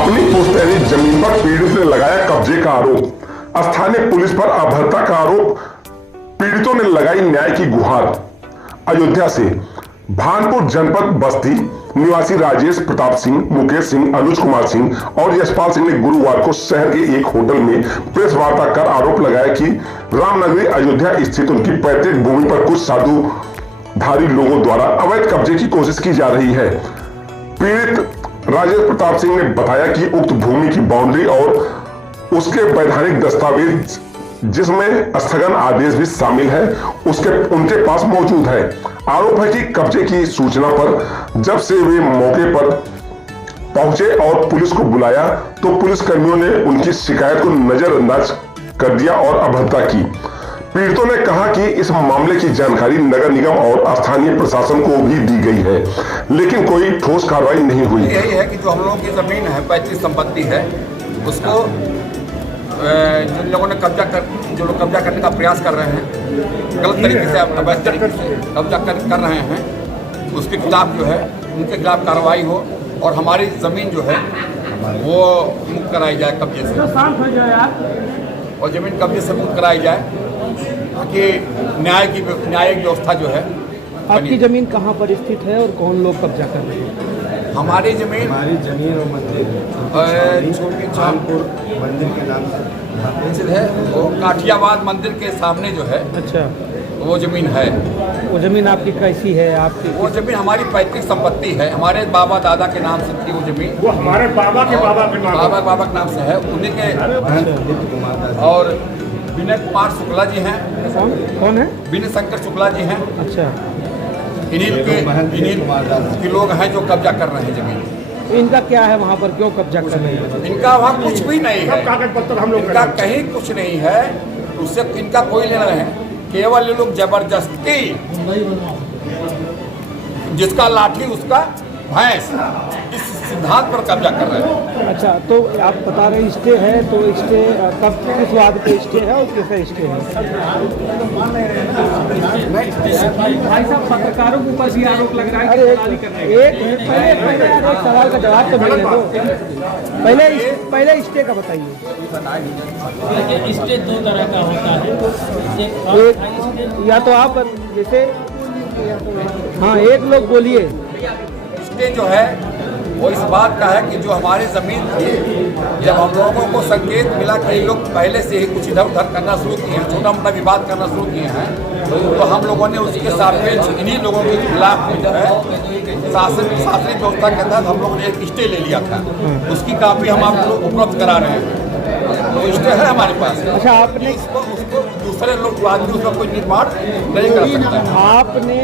अपनी पुश्तैनी जमीन पर पीड़ित ने लगाया कब्जे का आरोप। स्थानीय पुलिस पर अभद्रता का आरोप। पीड़ितों ने लगाई न्याय की गुहार। अयोध्या से भानपुर जनपद बस्ती निवासी राजेश प्रताप सिंह, मुकेश सिंह, अनुज कुमार सिंह और यशपाल सिंह ने गुरुवार को शहर के एक होटल में प्रेस वार्ता कर आरोप लगाया कि रामनगरी अयोध्या स्थित उनकी पैतृक भूमि पर कुछ साधुधारी लोगों द्वारा अवैध कब्जे की कोशिश की जा रही है। पीड़ित राजेश प्रताप सिंह ने बताया कि उक्त भूमि की बाउंड्री और उसके वैधानिक दस्तावेज जिसमें स्थगन आदेश भी शामिल है उनके पास मौजूद है। आरोप है कि कब्जे की सूचना पर जब से वे मौके पर पहुंचे और पुलिस को बुलाया तो पुलिस कर्मियों ने उनकी शिकायत को नजरअंदाज कर दिया और अभद्रता की। पीड़ितों ने कहा कि इस मामले की जानकारी नगर निगम और स्थानीय प्रशासन को भी दी गई है, लेकिन कोई ठोस कार्रवाई नहीं हुई। यही है कि जो हम लोगों की जमीन है, पैतृक संपत्ति है, उसको जिन लोगों ने जो लोग कब्जा करने का प्रयास कर रहे हैं, गलत तरीके से अवैध तरीके से कब्जा कर रहे हैं, उसके खिलाफ जो है उनके खिलाफ कार्रवाई हो और हमारी ज़मीन जो है वो मुक्त कराई जाए कब्जे से, और ज़मीन कब्जे से मुक्त कराई जाए ताकि न्यायिक व्यवस्था जो है। आपकी ज़मीन कहाँ पर स्थित है और कौन लोग कब्जा कर रहे हैं? हमारी जमीन और मंदिर छोटी भानपुर मंदिर के नाम से है, वो काठियावाद मंदिर के सामने जो है, अच्छा, वो जमीन है। वो जमीन आपकी कैसी है? आपकी वो जमीन हमारी पैतृक संपत्ति है, हमारे बाबा दादा के नाम से थी वो जमीन। वो हमारे बाबा के बाबा के नाम से है, उन्हीं के। और विनय कुमार शुक्ला जी हैं। कौन है? विनय शंकर शुक्ला जी हैं। अच्छा, इन्हीं के लोग हैं जो कब्जा कर रहे हैं जमीन। तो इनका क्या है वहाँ पर, क्यों कब्जा कर रहे हैं? इनका वहाँ कुछ भी नहीं है, कागज पत्तर हम लोग इनका कहीं कुछ नहीं है, उससे इनका कोई लेना है। केवल ये लोग जबरदस्ती, जिसका लाठी उसका भैंस, इस सिद्धांत पर कब्जा कर रहे हैं। अच्छा, तो आप बता रहे स्टे है, तो स्टे कब किस बात पे स्टे है और कैसे स्टे है? भाई साहब, पत्रकारों के ऊपर भी आरोप लग रहा है कि दलाली कर रहे हैं। एक सवाल का जवाब तो मिलने दो। पहले स्टे का बताइए। स्टे दो तरह का होता है, एक या तो आप जैसे, हाँ, एक लोग बोलिए। स्टे जो है वो इस बात का है कि जो हमारी ज़मीन थी, जब हम लोगों को संकेत मिला कि ये लोग पहले से ही कुछ इधर उधर करना शुरू किए हैं, छोटा मोटा विवाद करना शुरू किए हैं, तो हम लोगों ने उसके सापेक्ष इन्हीं लोगों के खिलाफ जो है शासनिक व्यवस्था के तहत हम लोगों ने एक स्टे ले लिया था। उसकी कापी हम आपको उपलब्ध करा रहे हैं, तो स्टे है हमारे पास। अच्छा, आपने उसको दूसरे लोग आदमी उसका कोई निर्माण नहीं कर सकता है। आपने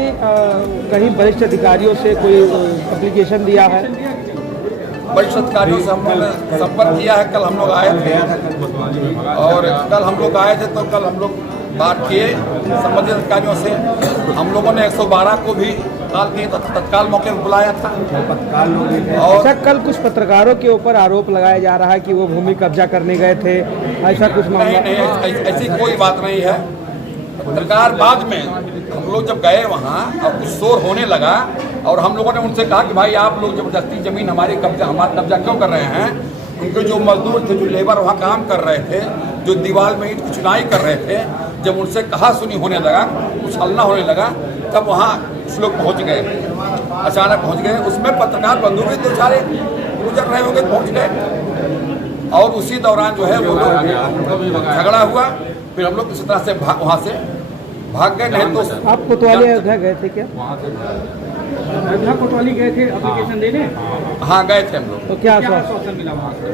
कहीं वरिष्ठ अधिकारियों से कोई एप्लीकेशन दिया है? वरिष्ठ अधिकारियों से हम लोगों ने संपर्क किया है। कल हम लोग आए थे, और कल हम लोग आए थे तो कल हम लोग बात किए संबंधित अधिकारियों से। हम लोगों ने 112 को भी तत्काल मौके पर बुलाया था। और अच्छा, कल कुछ पत्रकारों के ऊपर आरोप लगाया जा रहा है कि वो भूमि कब्जा करने गए थे, ऐसा कुछ मामला? नहीं, ऐसी कोई बात नहीं है। पत्रकार बाद में हम लोग जब गए वहाँ और कुछ शोर होने लगा, और हम लोगों ने उनसे कहा कि भाई आप लोग जबरदस्ती जमीन हमारा कब्जा क्यों कर रहे हैं? उनके जो मजदूर थे, जो लेबर वहाँ काम कर रहे थे, जो दीवार में ईंट की चुनाई कर रहे थे, जब उनसे कहा सुनी होने लगा, कुछ हल्ला होने लगा, तब वहाँ कुछ लोग पहुँच गए, अचानक पहुँच गए। उसमें पत्रकार बंधु भी दो चारे गुजर रहे होंगे, पहुँच गए, और उसी दौरान जो है वो लोग झगड़ा हुआ। फिर हम लोग किसी तरह से वहाँ से भाग गए। नहीं तो आप कोतवाली अयोध्या गए थे क्या? अयोध्या कोतवाली गए थे एप्लीकेशन देने? हाँ, गए थे हम लोग। तो क्या आश्वासन मिला वहाँ से?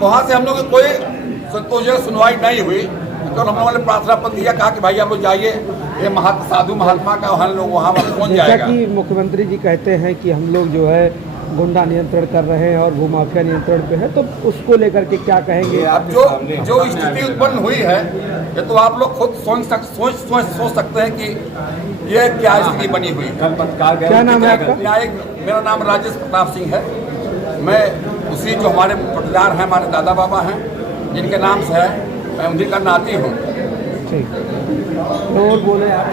वहाँ से हम लोग कोई संतोषजनक सुनवाई नहीं हुई। तो हम लोगों ने प्रार्थना पत्र दिया, कहा कि भाई हम लोग जाइए, ये साधु महात्मा का हम लोग वहाँ पहुँच जाएगा। जैसा कि मुख्यमंत्री जी कहते हैं कि हम लोग जो है गुंडा नियंत्रण कर रहे हैं और भूमाफिया नियंत्रण पे है, तो उसको लेकर के क्या कहेंगे? अब जो स्थिति उत्पन्न हुई है, ये तो आप लोग खुद सोच सकते हैं कि ये क्या स्थिति बनी हुई है। क्या नाम है आपका? मेरा नाम राजेश प्रताप सिंह है। मैं उसी जो हमारे पटदार हैं, हमारे दादा बाबा हैं, जिनके नाम से है, मैं उन्हीं का नाती हूँ। ठीक, तो बोले आप।